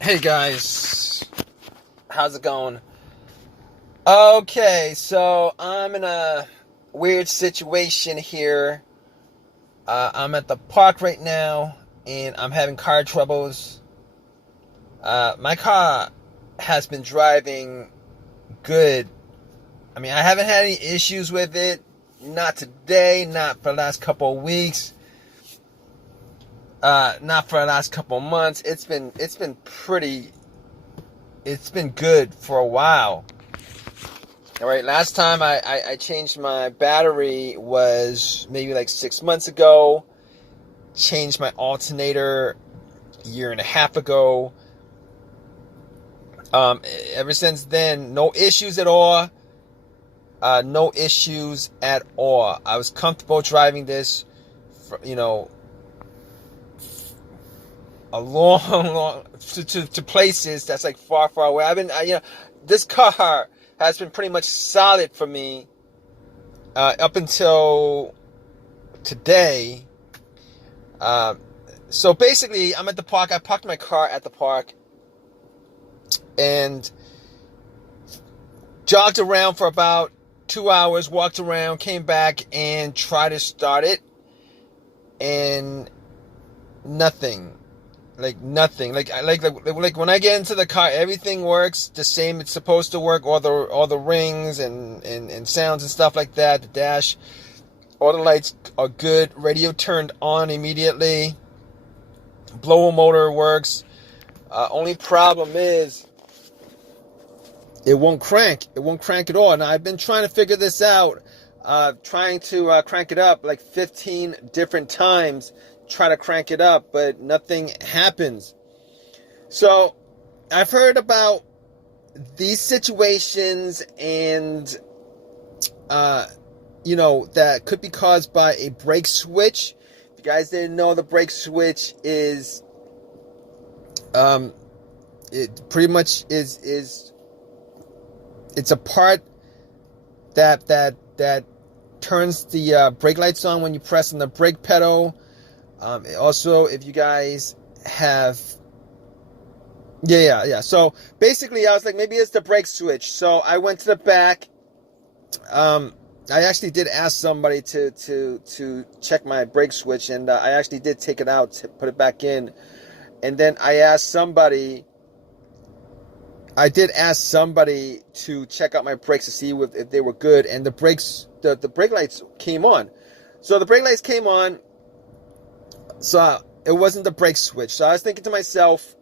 Hey guys, how's it going? Okay, so I'm in a weird situation here. I'm at the park right now and I'm having car troubles. My car has been driving good. I mean, I haven't had any issues with it. Not today, not for the last couple of weeks, not for the last couple of months. It's been good for a while. All right, last time I changed my battery was maybe like 6 months ago. Changed my alternator a year and a half ago. Ever since then, no issues at all. No issues at all. I was comfortable driving this, for, a long to places that's like far, far away. This car has been pretty much solid for me up until today. So basically, I'm at the park. I parked my car at the park and jogged around for about 2 hours, walked around, came back and tried to start it, and nothing. Like nothing. Like when I get into the car, everything works the same it's supposed to work. All the rings and sounds and stuff like that. The dash, all the lights are good. Radio turned on immediately. Blower motor works. Only problem is it won't crank. It won't crank at all. Now I've been trying to figure this out. Trying to crank it up like 15 different times. Try to crank it up, but nothing happens. So I've heard about these situations and that could be caused by a brake switch. If you guys didn't know, the brake switch is it pretty much is it's a part that turns the brake lights on when you press on the brake pedal. Also, if you guys have, yeah. So basically, I was like, maybe it's the brake switch. So I went to the back. I actually did ask somebody to check my brake switch, and I actually did take it out, to put it back in, and then I did ask somebody to check out my brakes to see if they were good, and the brake lights came on. So the brake lights came on. So it wasn't the brake switch. So I was thinking to myself,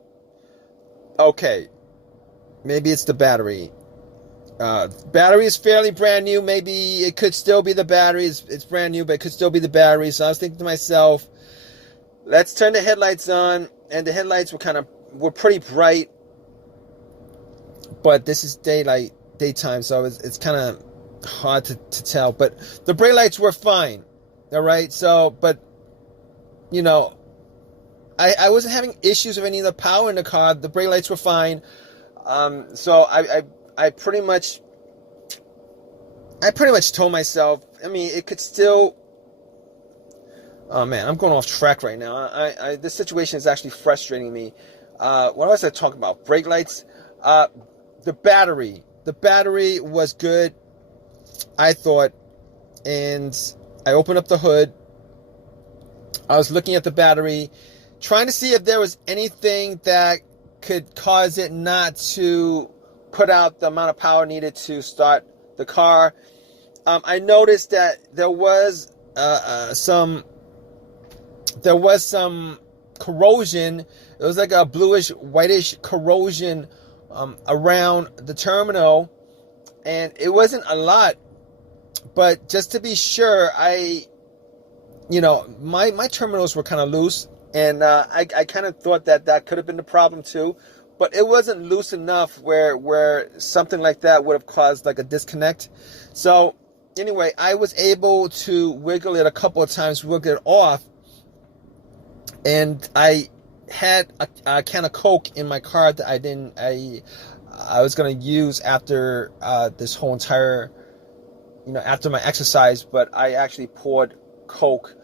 okay, maybe it's the battery. Battery is fairly brand new. Maybe it could still be the battery. It's brand new, but it could still be the battery. So I was thinking to myself, let's turn the headlights on. And the headlights were pretty bright. But this is daytime, so it's kind of hard to tell. But the brake lights were fine. All right. So, but I wasn't having issues with any of the power in the car. The brake lights were fine. So I pretty much told myself, I mean, it could still. Oh man, I'm going off track right now. This situation is actually frustrating me. What was I talking about? Brake lights. The battery. The battery was good, I thought, and I opened up the hood. I was looking at the battery, trying to see if there was anything that could cause it not to put out the amount of power needed to start the car. I noticed that there was some corrosion. It was like a bluish, whitish corrosion around the terminal, and it wasn't a lot, but just to be sure, my terminals were kind of loose, and I kind of thought that could have been the problem too, but it wasn't loose enough where something like that would have caused like a disconnect. So anyway, I was able to wiggle it a couple of times, wiggle it off, and I had a can of Coke in my car that I was going to use after this whole entire, after my exercise, but I actually poured Coke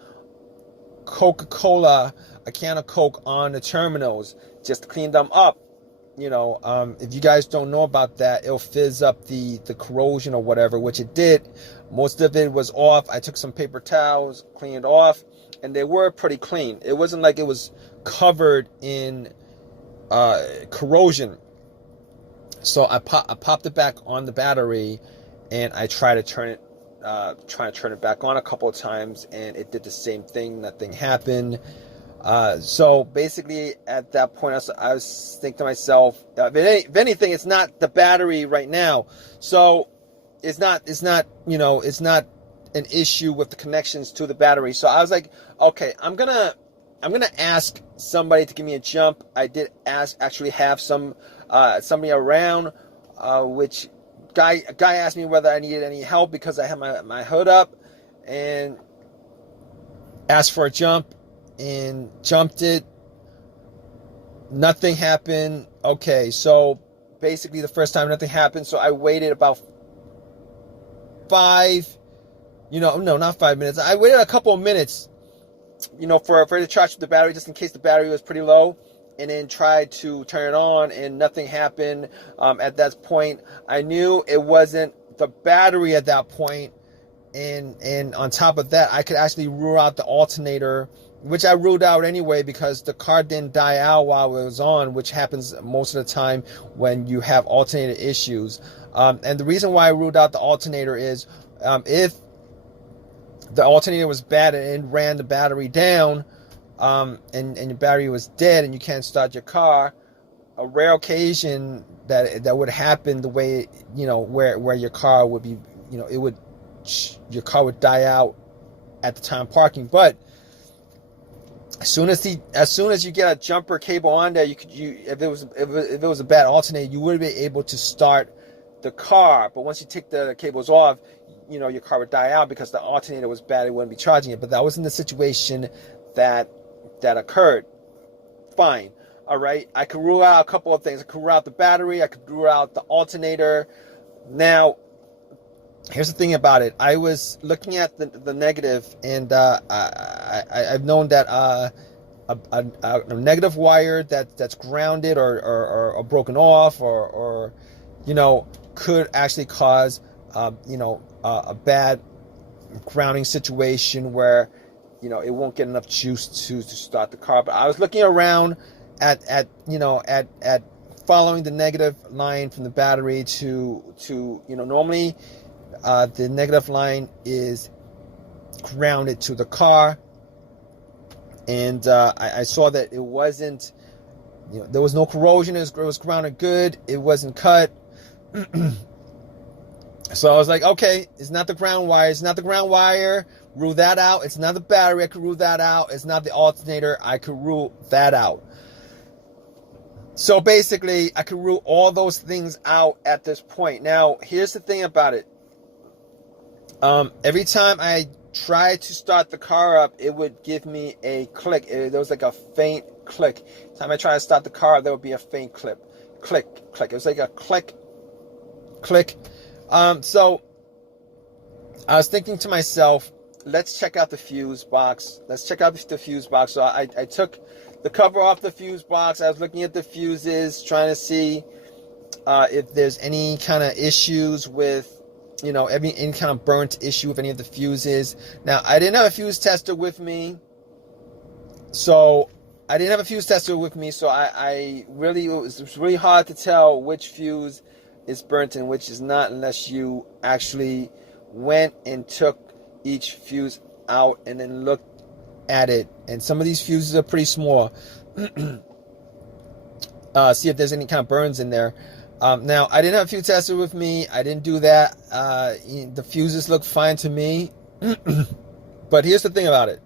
Coca-Cola, a can of Coke on the terminals just to clean them up. If you guys don't know about that, it'll fizz up the corrosion or whatever, which it did. Most of it was off. I took some paper towels, cleaned it off, and they were pretty clean. It wasn't like it was covered in corrosion. So I popped it back on the battery, and I tried to turn it back on a couple of times, and it did the same thing. Nothing happened. So basically, at that point, I was thinking to myself, if anything, it's not the battery right now. So it's not an issue with the connections to the battery. So I was like, okay, I'm gonna ask somebody to give me a jump. I did actually have somebody around, which guy asked me whether I needed any help because I had my hood up, and asked for a jump. And jumped it. Nothing happened. Okay, so basically the first time nothing happened. So I waited about not 5 minutes. I waited a couple of minutes, for it to charge the battery, just in case the battery was pretty low, and then tried to turn it on, and nothing happened. At that point, I knew it wasn't the battery at that point, and on top of that, I could actually rule out the alternator, which I ruled out anyway because the car didn't die out while it was on, which happens most of the time when you have alternator issues. And the reason why I ruled out the alternator is if the alternator was bad and it ran the battery down, and your battery was dead and you can't start your car, a rare occasion that would happen the way, where your car would be, your car would die out at the time of parking. But as soon as you get a jumper cable on there, if it was a bad alternator, you would be able to start the car. But once you take the cables off, your car would die out because the alternator was bad. It wouldn't be charging it. But that wasn't the situation that occurred. Fine. All right. I could rule out a couple of things. I could rule out the battery. I could rule out the alternator. Now, here's the thing about it. I was looking at the negative, and I've known that a negative wire that's grounded or broken off or could actually cause a bad grounding situation where it won't get enough juice to start the car. But I was looking around at following the negative line from the battery to normally. The negative line is grounded to the car, and I saw that it wasn't, there was no corrosion. It was grounded good. It wasn't cut. So I was like, okay, it's not the ground wire. It's not the ground wire. Rule that out. It's not the battery. I could rule that out. It's not the alternator. I could rule that out. So basically, I could rule all those things out at this point. Now, here's the thing about it. Every time I tried to start the car up, it would give me a click. There was like a faint click. Every time I tried to start the car, there would be a faint click. It was like a click. So I was thinking to myself, let's check out the fuse box. So I took the cover off the fuse box. I was looking at the fuses, trying to see if there's any kind of issues with, any kind of burnt issue with any of the fuses. Now, I didn't have a fuse tester with me. So I really, it was really hard to tell which fuse is burnt and which is not unless you actually went and took each fuse out and then looked at it. And some of these fuses are pretty small. See if there's any kind of burns in there. Now, I didn't have a fuse tester with me. I didn't do that. The fuses look fine to me. But here's the thing about it.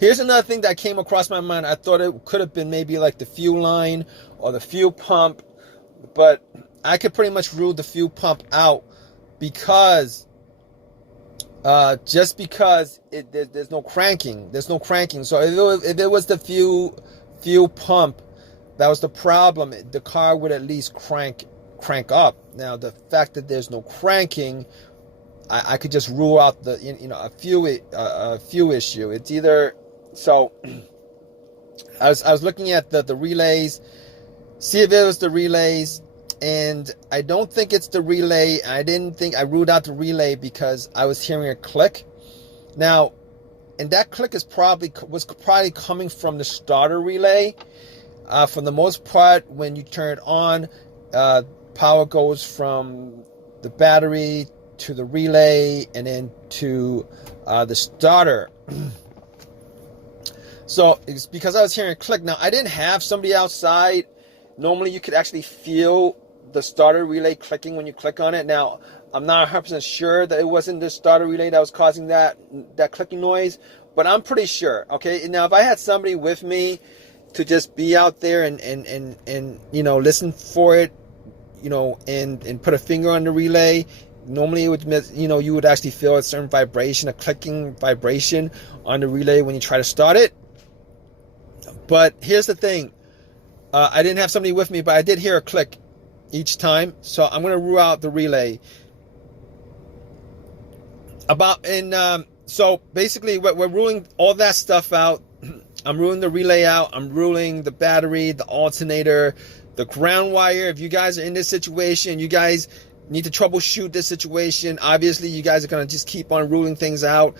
Here's another thing that came across my mind. I thought it could have been maybe like the fuel line or the fuel pump. But I could pretty much rule the fuel pump out because just because there's no cranking. There's no cranking. So if it was the fuel pump that was the problem, the car would at least crank up. Now, the fact that there's no cranking, I could just rule out the a fuel issue. It's either So I was looking at the relays, see if it was the relays, and I don't think it's the relay. I ruled out the relay because I was hearing a click. Now, and that click was probably coming from the starter relay. For the most part, when you turn it on, power goes from the battery to the relay and then to the starter. So it's because I was hearing a click. Now, I didn't have somebody outside. Normally, you could actually feel the starter relay clicking when you click on it. Now, I'm not 100% sure that it wasn't the starter relay that was causing that clicking noise, but I'm pretty sure. Okay, now if I had somebody with me to just be out there and listen for it, and put a finger on the relay, normally it would, you would actually feel a certain vibration, a clicking vibration on the relay when you try to start it. But here's the thing. I didn't have somebody with me, but I did hear a click each time. So I'm going to rule out the relay. So basically we're ruling all that stuff out. I'm ruling the relay out. I'm ruling the battery, the alternator, the ground wire. If you guys are in this situation, you guys need to troubleshoot this situation. Obviously, you guys are going to just keep on ruling things out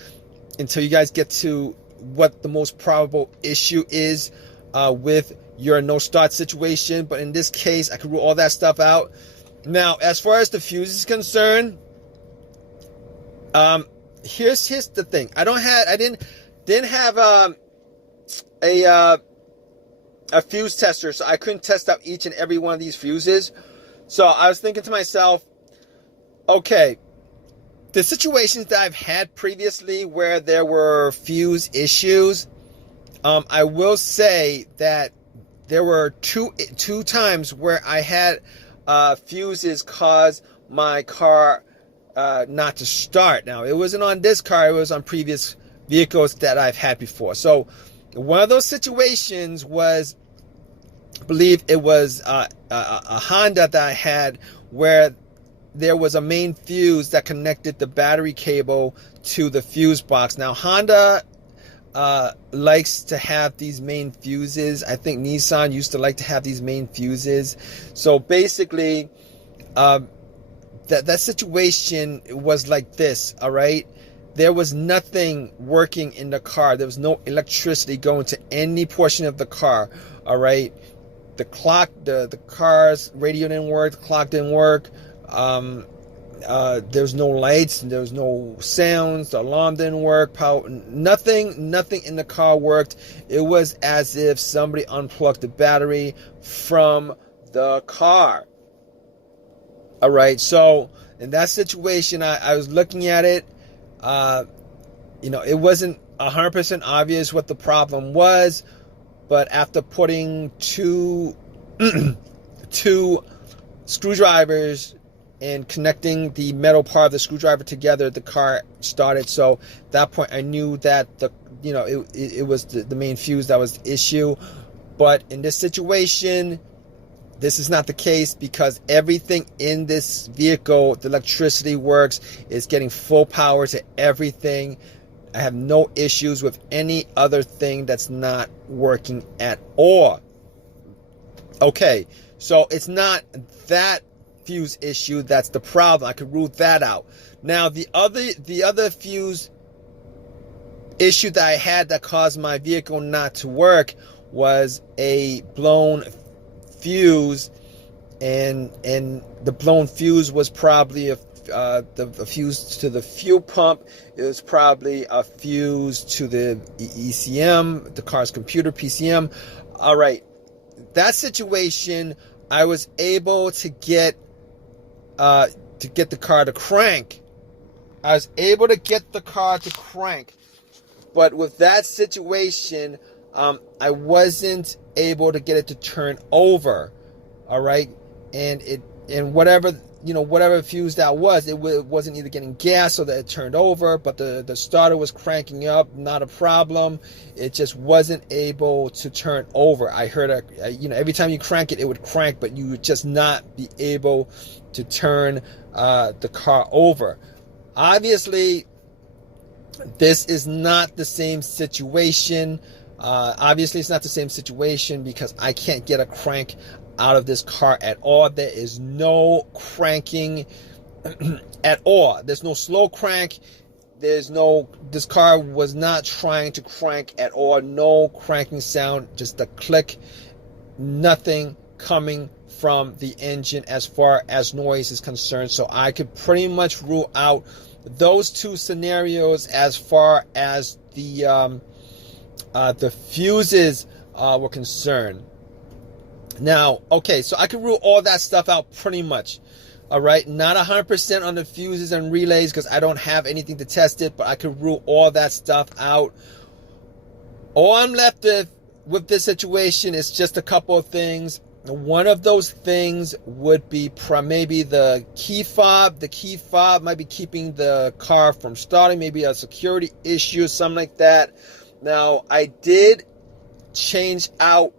until you guys get to what the most probable issue is with your no start situation. But in this case, I could rule all that stuff out. Now, as far as the fuse is concerned, here's the thing. I didn't have a fuse tester, so I couldn't test out each and every one of these fuses. So I was thinking to myself, okay, the situations that I've had previously where there were fuse issues, I will say that there were two times where I had fuses cause my car not to start. Now, it wasn't on this car, it was on previous vehicles that I've had before. So one of those situations was, I believe it was a Honda that I had, where there was a main fuse that connected the battery cable to the fuse box. Now, Honda likes to have these main fuses. I think Nissan used to like to have these main fuses. So basically, that situation was like this, all right? There was nothing working in the car. There was no electricity going to any portion of the car, all right? The clock, the car's radio didn't work, the clock didn't work. There was no lights, there was no sounds, the alarm didn't work, power, nothing in the car worked. It was as if somebody unplugged the battery from the car. All right, so in that situation, I was looking at it. It wasn't 100% obvious what the problem was, but after putting two screwdrivers and connecting the metal part of the screwdriver together, the car started. So at that point, I knew that it was the main fuse that was the issue. But in this situation, this is not the case, because everything in this vehicle, the electricity works. It's getting full power to everything. I have no issues with any other thing that's not working at all. Okay, so it's not that fuse issue that's the problem. I could rule that out. Now, the other fuse issue that I had that caused my vehicle not to work was a blown fuse, and the blown fuse was probably the fuse to the fuel pump. It was probably a fuse to the ECM, the car's computer, PCM. All right, that situation, I was able to get the car to crank. I was able to get the car to crank, but with that situation, I wasn't able to get it to turn over. All right, and whatever fuse that was, it wasn't either getting gas so that it turned over, but the starter was cranking up, not a problem. It just wasn't able to turn over. I heard every time you crank it, it would crank, but you would just not be able to turn the car over. Obviously, This is not the same situation. Obviously, it's not the same situation because I can't get a crank out of this car at all. There is no cranking at all. There's no slow crank. This car was not trying to crank at all. No cranking sound, just a click. Nothing coming from the engine as far as noise is concerned. So I could pretty much rule out those two scenarios as far as the fuses were concerned. Now, okay, so I can rule all that stuff out pretty much. All right, not 100% on the fuses and relays because I don't have anything to test it, but I can rule all that stuff out. All I'm left with this situation is just a couple of things. One of those things would be maybe the key fob. The key fob might be keeping the car from starting, maybe a security issue, something like that. Now, I did change out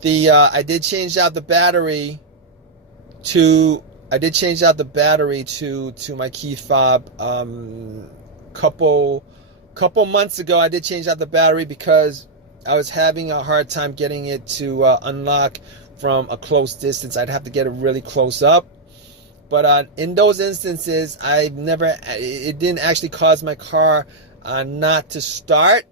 the battery to my key fob couple months ago. I did change out the battery because I was having a hard time getting it to unlock from a close distance. I'd have to get it really close up. But in those instances, it didn't actually cause my car not to start.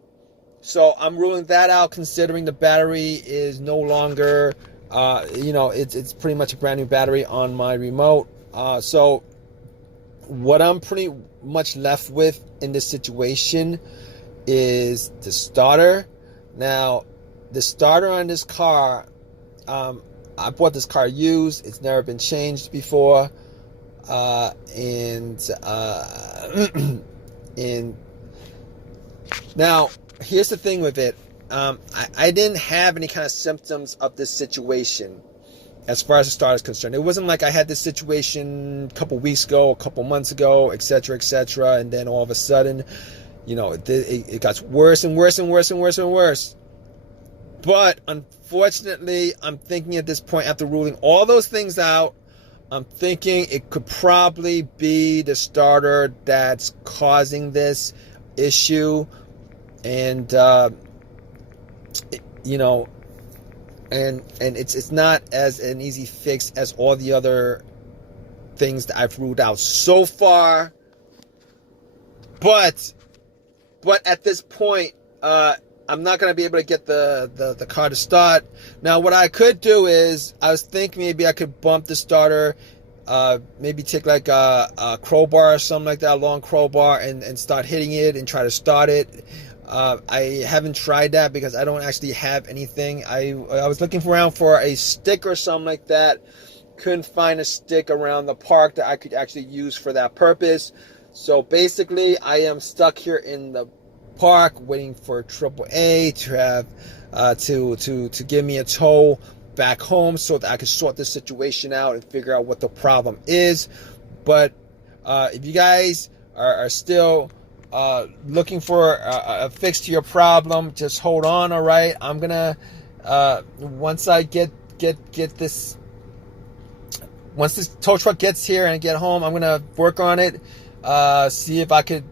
So I'm ruling that out, considering the battery is no longer, it's pretty much a brand new battery on my remote. So what I'm pretty much left with in this situation is the starter. Now, the starter on this car, I bought this car used. It's never been changed before. And now, here's the thing with it. I didn't have any kind of symptoms of this situation as far as the starter is concerned. It wasn't like I had this situation a couple weeks ago, a couple months ago, etc., and then all of a sudden, it got worse and worse and worse and worse and worse. But unfortunately, I'm thinking at this point, after ruling all those things out, I'm thinking it could probably be the starter that's causing this issue. And and it's not as an easy fix as all the other things that I've ruled out so far. But at this point, I'm not going to be able to get the car to start. Now, what I could do is, I was thinking maybe I could bump the starter, maybe take like a crowbar or something like that, a long crowbar, and start hitting it and try to start it. I haven't tried that because I don't actually have anything. I was looking around for a stick or something like that. Couldn't find a stick around the park that I could actually use for that purpose. So basically, I am stuck here in the park waiting for AAA to have to give me a tow back home so that I can sort this situation out and figure out what the problem is. But if you guys are still looking for a fix to your problem, just hold on. All right, I'm gonna once I get this, once this tow truck gets here and get home, I'm gonna work on it, see if I could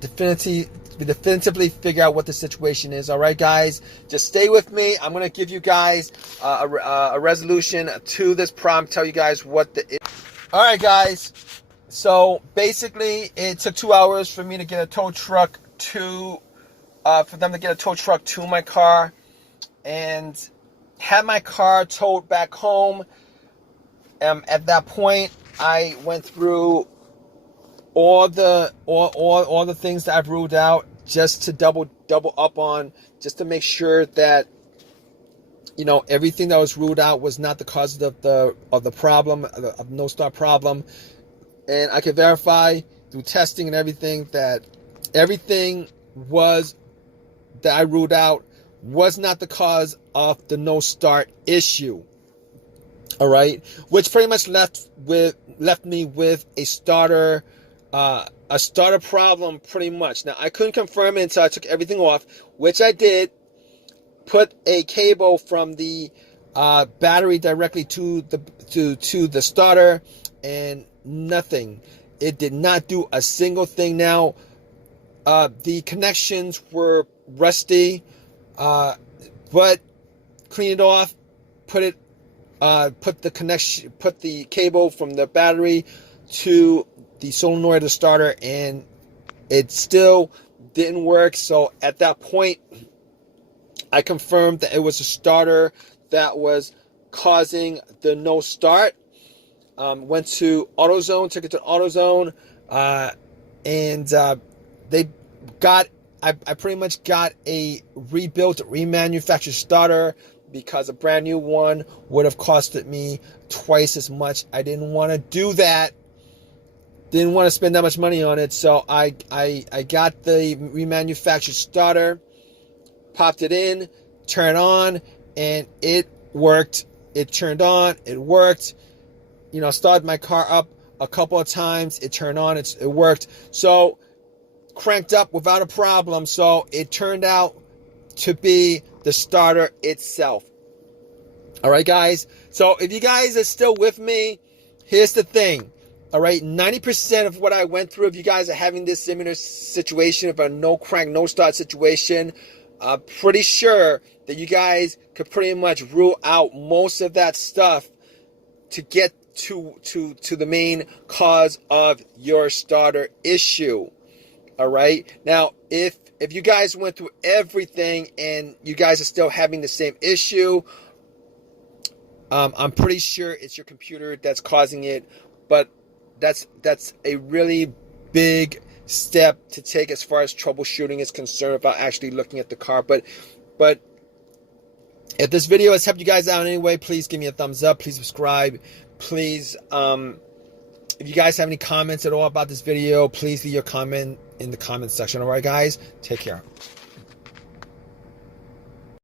definitively figure out what the situation is. All right, guys, just stay with me. I'm gonna give you guys a resolution to this problem, tell you guys what the all right, guys. So basically, it took 2 hours for me to get a tow truck to my car and have my car towed back home. At that point, I went through all the things that I've ruled out, just to double up on, just to make sure that everything that was ruled out was not the cause of the problem, of no start problem. And I can verify through testing and everything that everything that I ruled out was not the cause of the no start issue. All right, which pretty much left me with a starter problem, pretty much. Now, I couldn't confirm it until I took everything off, which I did. Put a cable from the battery directly to the starter, and nothing. It did not do a single thing. Now, The connections were rusty, but clean it off, put the cable from the battery to the solenoid of the starter, and it still didn't work. So at that point, I confirmed that it was a starter that was causing the no start. Went to AutoZone, took it to AutoZone, and they got, I pretty much got a rebuilt, remanufactured starter, because a brand new one would have costed me twice as much. I didn't want to do that. Didn't want to spend that much money on it. So I got the remanufactured starter, popped it in, turned on, and it worked. It turned on, it worked. You know, started my car up a couple of times. It turned on, it worked. So cranked up without a problem. So it turned out to be the starter itself. All right, guys. So if you guys are still with me, here's the thing. All right, 90% of what I went through, if you guys are having this similar situation of a no crank, no start situation, I'm pretty sure that you guys could pretty much rule out most of that stuff to get to the main cause of your starter issue. All right. Now, if you guys went through everything and you guys are still having the same issue, I'm pretty sure it's your computer that's causing it. But that's a really big step to take as far as troubleshooting is concerned, about actually looking at the car. But if this video has helped you guys out in any way, please give me a thumbs up. Please subscribe. Please, if you guys have any comments at all about this video, please leave your comment in the comment section. All right, guys, take care.